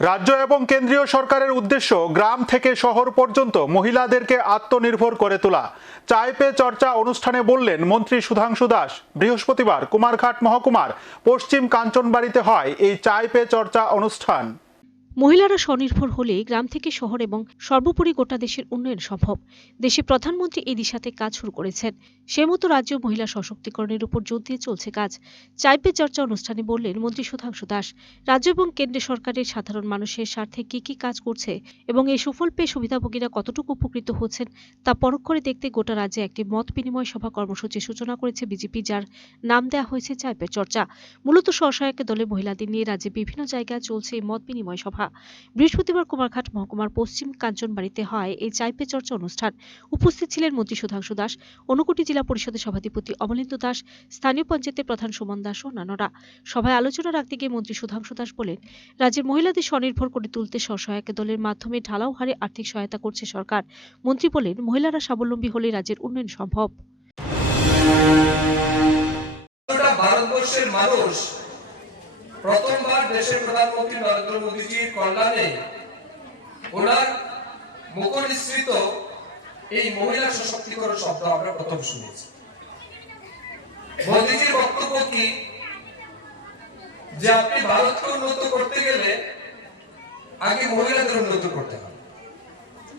রাজ্য এবং কেন্দ্রীয় সরকারের উদ্দেশ্য গ্রাম থেকে শহর পর্যন্ত মহিলাদেরকে আত্মনির্ভর করে তোলা। চায় পে চর্চা অনুষ্ঠানে বললেন মন্ত্রী সুধাংশু দাস। বৃহস্পতিবার কুমারঘাট মহকুমার পশ্চিম কাঞ্চনবাড়িতে হয় এই চায় পে চর্চা অনুষ্ঠান। মহিলারা স্বনির্ভর হলে গ্রাম থেকে শহর এবং সর্বোপরি গোটা দেশের উন্নয়ন সম্ভব। দেশে প্রধানমন্ত্রী এই দিশাতে কাজ শুরু করেছেন। সে মতো রাজ্য মহিলা সশক্তিকরণের উপর জোর দিয়ে চলছে কাজ। চাইপে চর্চা অনুষ্ঠানে বললেন মন্ত্রী সুধাংশু দাস, রাজ্য এবং কেন্দ্র সরকারের সাধারণ মানুষের স্বার্থে কি কি কাজ করছে এবং এই সুফল পেয়ে সুবিধাভোগীরা কতটুকু উপকৃত হচ্ছেন তা পরোক্ষরে দেখতে গোটা রাজ্যে একটি মত বিনিময় সভা কর্মসূচির সূচনা করেছে বিজেপি, যার নাম দেওয়া হয়েছে চাইপে চর্চা। মূলত স্বসহায়ক দলের মহিলাদের নিয়ে রাজ্যে বিভিন্ন জায়গায় চলছে এই মত বিনিময় সভা। বৃহস্পতিবার কুমারঘাট মহকুমার পশ্চিম কাঞ্চনবাড়িতে হয় এই চাইপে চর্চা অনুষ্ঠান। উপস্থিত ছিলেন মন্ত্রী সুধাংশু দাস, অনুকুটি জেলা পরিষদের সভাধিপতি অমলেন্দু দাস, স্থানীয় পঞ্চায়েতের প্রধান সুমন দাস ও অন্যান্যরা সভায় আলোচনা রাখতে গিয়ে মন্ত্রী সুধাংশু দাস বলেন, রাজ্যের মহিলাদের স্বনির্ভর করে তুলতে স্বসহায়ক দলের মাধ্যমে ঢালাও হারে আর্থিক সহায়তা করছে সরকার। মন্ত্রী বলেন, মহিলারা স্বাবলম্বী হলে রাজ্যের উন্নয়ন সম্ভব। ভারতবর্ষের মানুষ প্রথমবার দেশের প্রধানমন্ত্রী নরেন্দ্র মোদীজির কল্যাণে ওনার মুখনিসৃত এই মহিলা সশক্তিকরণ শব্দ আমরা প্রথম শুনেছি। মোদীজির বক্তব্য কি? যে আপনি ভারতকে উন্নত করতে গেলে আগে মহিলাদের উন্নত করতে হবে,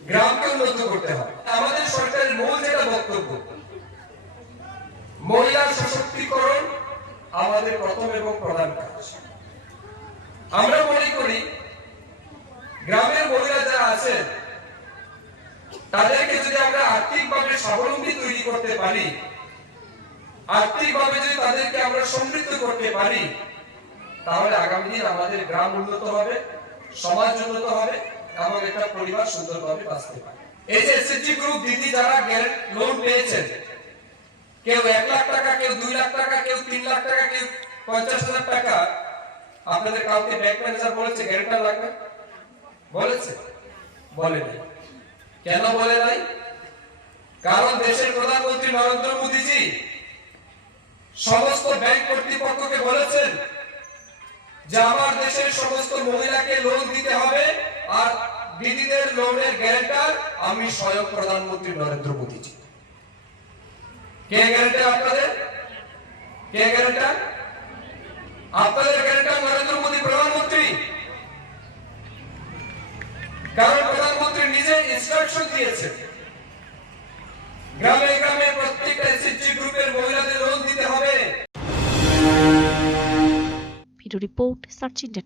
গ্রামকে উন্নত করতে হবে। আমাদের সরকারের মূল যেটা বক্তব্য মহিলার সশক্তিকরণ আমাদের প্রথম এবং প্রধান কাজ। আমরা মনে করি, গ্রামের মহিলা যারা আছেন, তাদেরকে যদি আমরা আর্থিকভাবে স্বাবলম্বী তৈরি করতে পারি, আর্থিকভাবে যদি তাদেরকে আমরা সমৃদ্ধ করতে পারি, তাহলে আগামী দিন আমাদের গ্রাম উন্নত হবে, সমাজ উন্নত হবে, এবং একটা পরিবার সুন্দরভাবে বাঁচতে পারে এই যে এসএসজি গ্রুপ দিদি যারা লোন পেয়েছেন, কেউ এক লাখ টাকা, কেউ দুই লাখ টাকা কেউ তিন লাখ টাকা কেউ পঞ্চাশ হাজার টাকা আপনাদের কাউকে ব্যাংক ম্যানেজার বলেছে গ্যারেন্টার লাগবে? বলেছে? বলে নাই কেন বলে নাই? কারণ দেশের প্রধানমন্ত্রী নরেন্দ্র মোদীজি সমস্ত ব্যাংক কর্তৃপক্ষকে বলেছেন যে আমার দেশের সমস্ত মহিলাকে লোন দিতে হবে আর দিদিদের লোনের গ্যারেন্টার আমি স্বয়ং প্রধানমন্ত্রী নরেন্দ্র মোদীজি। কে গ্যারেন্টার আপনাদের? কে গ্যারেন্টার আপনাদের গ্যারেন্টার নরেন্দ্র মোদী প্রধানমন্ত্রী। কারণ প্রধানমন্ত্রী নিজে ইনস্ট্রাকশন দিয়েছে গ্রামে গ্রামে প্রত্যেকটা এসএসজি গ্রুপের মহিলাদের লোন দিতে হবে। Video report search India